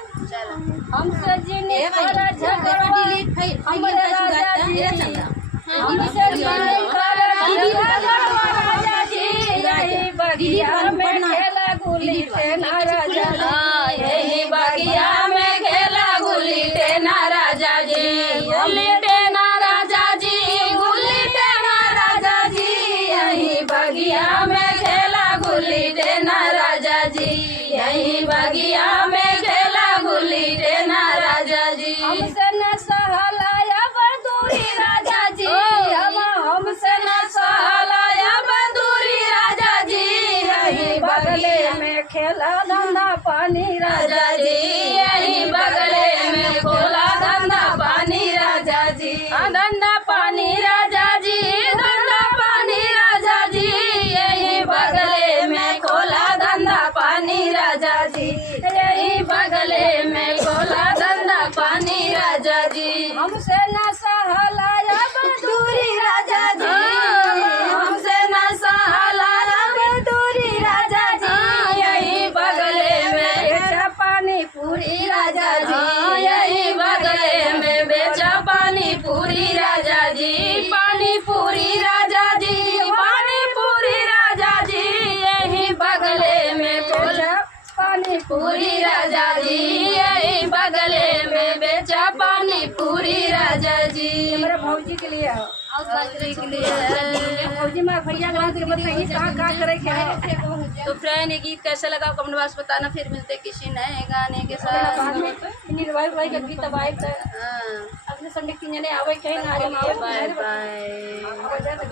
हमसे जिनी करा झगड़वा हमरे राजा जी हमसे जिनी करा झगड़वा राजा जी यही बगिया में खेला गुली टेना राजा यही बगिया में खेला गुली टेना राजा जी गुली टेना राजा जी गुली टेना राजा जी यही बगिया में खेला गुली टेना राजा जी यही बगिया में खेला गुली टेना राजा जी हमसे न सहलाया बंदूरी राजा जी हमसे न सहलाया बंदूरी राजा जी यही बगले में खेला धंधा पानी राजा जी यही बगले में खोला धंधा पानी राजा जी धंधा पानी राजा जी धंधा पानी राजा जी यही बगले में खोला धंधा पानी राजा जी यही बगले में खोला धंधा पानी राजा जी हमसे न सहलाया बंदूरी राजा जी हमसे न सहलाया बंदूरी राजा जी यही बगले में बेचा पानी पूरी राजा जी यही बगले में बेचा पानी पूरी राजा जी पानी पूरी राजा जी पानी पूरी राजा जी यही बगले में बेचा पानी पूरी राजा जी यही बगले में बेचा पानी पूरी राजा जी मेरे भौजी के लिए के लिए भौजी माँ भैया के बताइए कहाँ करे क्या तो फ्रेंड ये गीत कैसा लगा कमेंट बॉक्स बताना फिर मिलते किसी नए गाने के साथ निर्वाही भाई का गीत अब आए अगले संडे की जने आवे कहीं ना आवे बाय बाय